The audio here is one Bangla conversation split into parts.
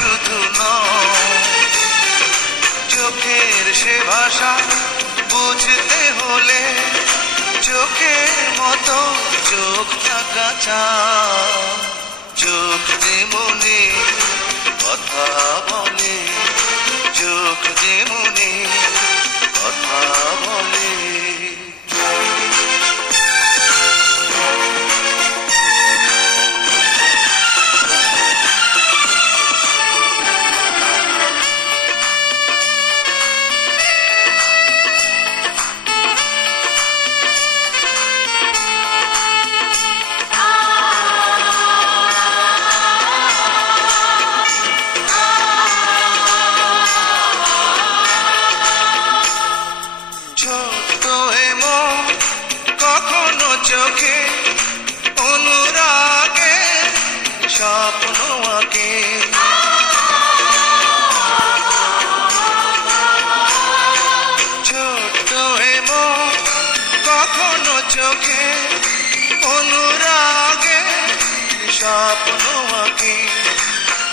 শুধু নয়, চোখের সে ভাষা বুঝতে হলে চোখের মতো চোখ থাকা চাই। চোখ যেমনি কথা বলে, চোখ যেমনি কথা বলে। চোখে অনুরাগে স্বপ্ন আঁকে, ছোট্ট এমন কখনো চোখে অনুরাগে স্বপ্ন আঁকে।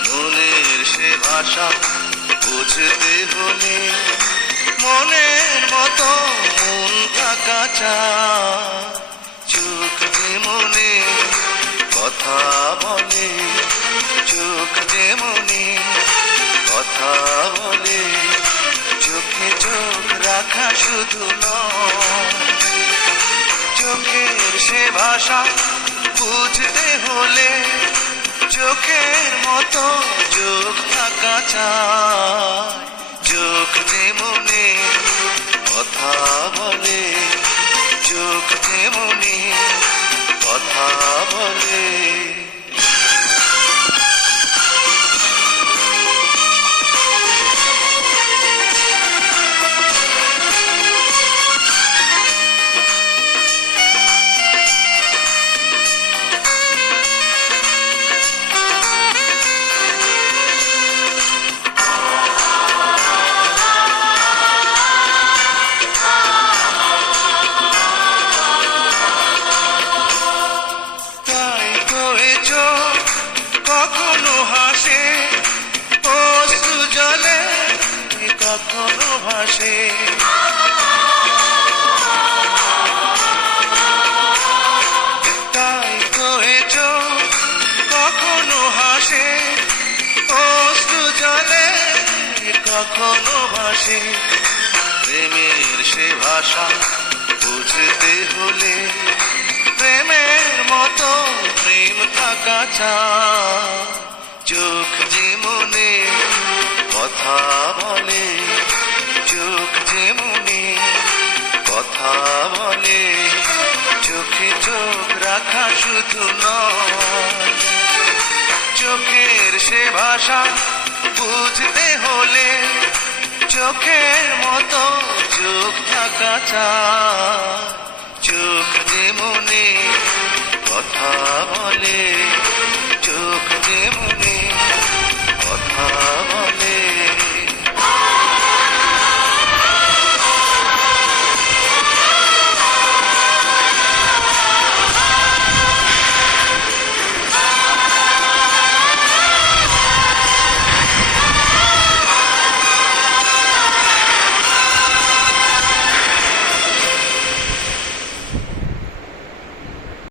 মনের সে ভাষা বুঝতে হলে মনের মতো মন থাকা চাই। চোখ যেমনি কথা বলে, চোখ যেমনি কথা বলে। চোখে চোখ রাখা শুধু নয়, চোখের সে ভাষা বুঝতে হলে চোখের মতো চোখ থাকা চাই। চোখ যেমনি কথা বলে, চোখ যেমনি কথা বলে। কখনো হাসে অশ্রু জলে, কখনো ভাসে। তাই কহেছ কখনো হাসে অশ্রু জলে, কখনো ভাসে। প্রেমের সে ভাষা বুঝতে হলে প্রেমের মতো প্রেম থাকা চাই। চোখ যেমনি কথা বলে, চোখ যেমনি কথা বলে। চোখে চোখ রাখা শুধু নয়, চোখের সে ভাষা বুঝতে হলে চোখের মতো চোখ থাকা চাই। চোখ যেমনি কথা বলে,